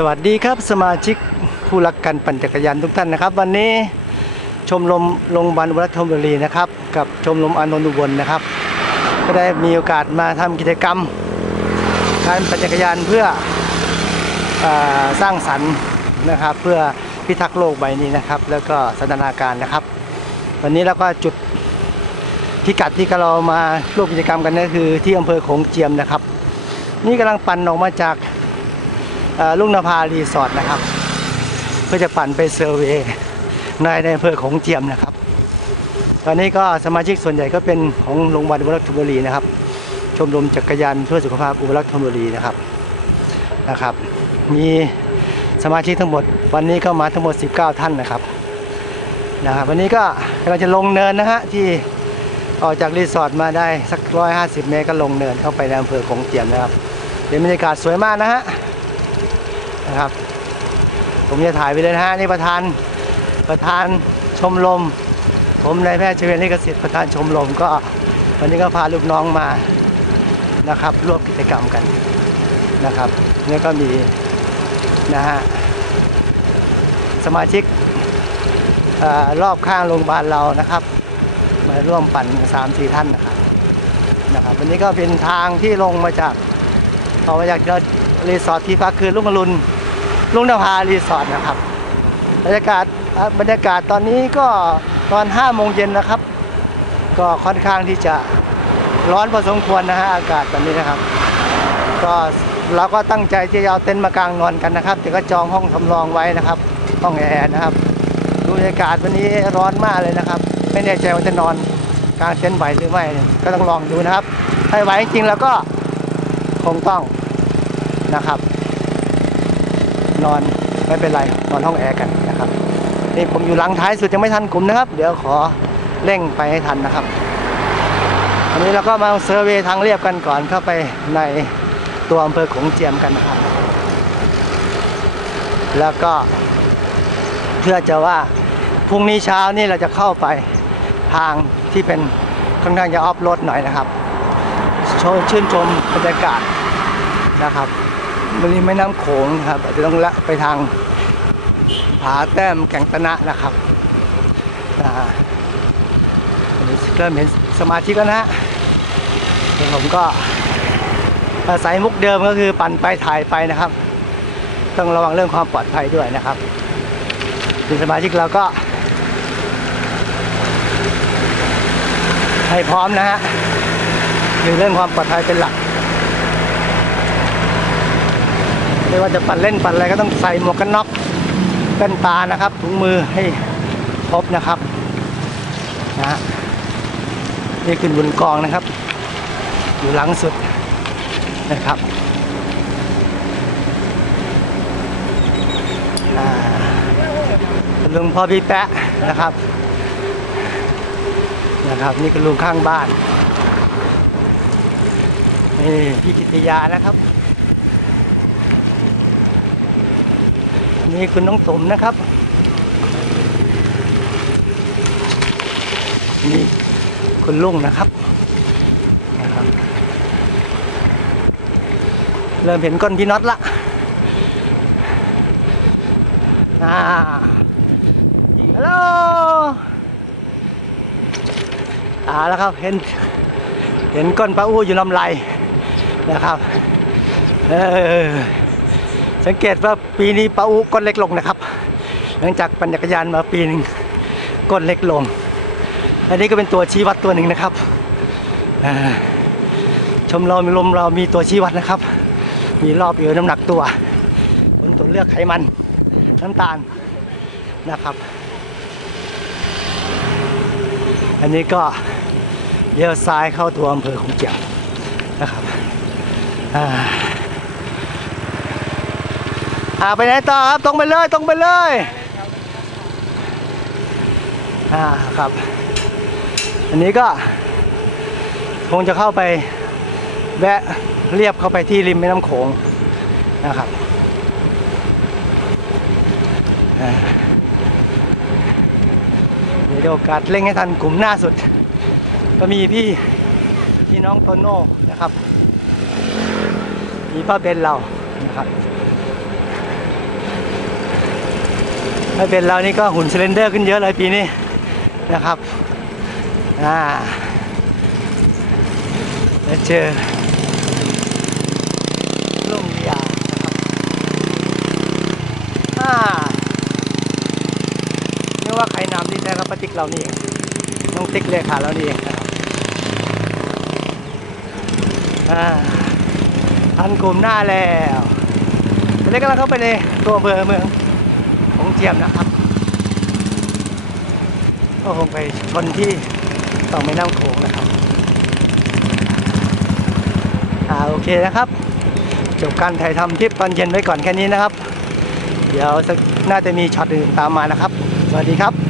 สวัสดีครับสมาชิกผู้รักกันปั่นจักรยานทุกท่านนะครับ วันนี้ชมรมโรงพยาบาลวัฒนบุรีนะครับ กับชมรมอานนท์อุบลนะครับ ก็ได้มีโอกาสมาทำกิจกรรม การปั่นจักรยานเพื่อออสร้างสรรค์นะครับ เพื่อพิทักษ์โลกใบนี้นะครับ แล้วก็สันทนาการนะครับ วันนี้เราก็จุดพิกัดที่เรามาร่วมกิจกรรมกันก็คือที่อำเภอโขงเจียมนะครับ นี่กำลังปั่นออกมาจาก ลุงนภารีสอร์ทนะครับ เพื่อจะปั่นไปเซอร์เวย์ในในอำเภอของเจียมนะครับ ตอนนี้ก็สมาชิกส่วนใหญ่ก็เป็นของโรงพยาบาลอุบลรัฐธนบุรีนะครับ ชมรมจักรยานเพื่อสุขภาพอุบลรัฐธนบุรีนะครับนะครับ มีสมาชิกทั้งหมด วันนี้ก็มาทั้งหมด 19 ท่านนะครับนะครับวันนี้ก็เราจะลงเนินนะฮะที่ออกจากรีสอร์ทมาได้สัก 150 เมตรก็ลงเนินเข้าไปในอำเภอของเจียมนะครับเป็นบรรยากาศสวยมากนะฮะ นะครับ ผมจะถ่ายไปเลยนะฮะนี่ประธานประธานชมรมผมนายแพทย์เฉวียนนิกสิทธิ์ประธานชมรมก็วันนี้ก็พาลูกน้องมานะครับ ร่วมกิจกรรมกันนะครับแล้วก็มีนะฮะสมาชิกอรอบข้างโรงพยาบาลเรานะครับ มาร่วมปั่นสามสี่ท่านนะครับนะครับ วันนี้ก็เป็นทางที่ลงมาจากออกมาจากรีสอร์ทที่พักคือลุงอรุณ ลุงนภารีสอร์ทนะครับบรรยากาศบรรยากาศตอนนี้ก็ตอน5โมงเย็นนะครับ ก็ค่อนข้างที่จะร้อนพอสมควรนะฮะอากาศตอนนี้นะครับ ก็เราก็ตั้งใจที่จะเอาเต็นท์มากางนอนกันนะครับแต่ก็จองห้องสำรองไว้นะครับ ห้องแอร์นะครับดูบรรยากาศวันนี้ร้อนมากเลยนะครับ ไม่แน่ใจว่าจะนอนกลางเต็นท์ไหวหรือไม่ก็ต้องลองดูนะครับถ้าไหวจริงๆแล้วก็คงต้องนะครับ นอนไม่เป็นไรนอนห้องแอร์กันนะครับนี่ผมอยู่หลังท้ายสุดยังไม่ทันกลุ่มนะครับ เดี๋ยวขอเร่งไปให้ทันนะครับอันนี้เราก็มาเซอร์เวทางเรียบกันก่อนเข้าไปในตัวอำเภอโขงเจียมกันนะครับ แล้วก็เพื่อจะว่าพรุ่งนี้เช้านี่เราจะเข้าไปทางที่เป็นค่อนข้างจะออฟโรดหน่อยนะครับชชื่นชมบรรยากาศนะครับ บริเวณแม่น้ำโขงครับอาจจะต้องละไปทางผาแต้มแก่งตนะนะครับอ่าอันนี้เริ่มเห็นสมาชิกแล้วนะฮะผมก็อาศัยมุกเดิมก็คือปั่นไปถ่ายไปนะครับ ต้องระวังเรื่องความปลอดภัยด้วยนะครับมีสมาชิกเราก็ ให้พร้อมนะฮะคือเรื่องความปลอดภัยเป็นหลัก ไม่ว่าจะปั่นเล่นปั่นอะไรก็ต้องใส่หมวกกันน็อกเป็นตานะครับ ถุงมือให้ครบนะครับนะนี่ขึ้นบนกองนะครับ อยู่หลังสุดนะครับลุงพ่อพี่แปะนะครับนะครับ นี่คือลุงข้างบ้านนี่พี่กิตยานะครับ นี่คุณน้องสมนะครับ นี่คุณลุงนะครับนะครับ เริ่มเห็นก้นพี่น็อตละอ่าฮัลโหลอ่าแล้วครับเห็นเห็นก้นปลาอู้อยู่ลำไรนะครับ เออ สังเกตว่าปีนี้ปลาอูก้นเล็กลงนะครับ หลังจากปั่นจักรยานมาปีหนึ่งก้นเล็กลง อันนี้ก็เป็นตัวชี้วัดตัวหนึ่งนะครับชมเรามีลมเรามีตัวชี้วัดนะครับ มีรอบเอวน้ำหนักตัวผลตรวจเลือกไขมันน้ำตาลนะครับ อันนี้ก็เลี้ยวซ้ายเข้าตัวอำเภอของเจียมนะครับอ่า อ่าไปไหนต่อครับตรงไปเลยตรงไปเลยอ่าครับ อันนี้ก็ คงจะเข้าไปแวะเรียบเข้าไปที่ริมแม่น้ำโขงนะครับอ่าเดี๋ยวโอกาสเร่งให้ทันกลุ่มหน้าสุด ก็มีพี่พี่น้องโตโน่นะครับ มีป้าเบนเรานะครับ ถ้าเป็นเรานี่ก็หุ่นสเลนเดอร์ขึ้นเยอะเลยปีนี้นะครับอ่าแล้วเจอลุงเบียร์นะครับอ่านึกว่าใครนำที่แท้ก็ปาติ๊กเรานี่เองน้องติ๊กเลยขาเรานี่เองนะครับอ่าทันกลุ่มหน้าแล้วตอนนี้กำลังเข้าไปในตัวอำเภอเมือง งเจียมนะครับ ก็คงไปชนที่ต่อไม่น้ำโขงนะครับอ่าโอเคนะครับ จบการถ่ายทำทริปตอนเย็นไว้ก่อนแค่นี้นะครับ เดี๋ยวน่าจะมีช็อตอื่นตามมานะครับ สวัสดีครับ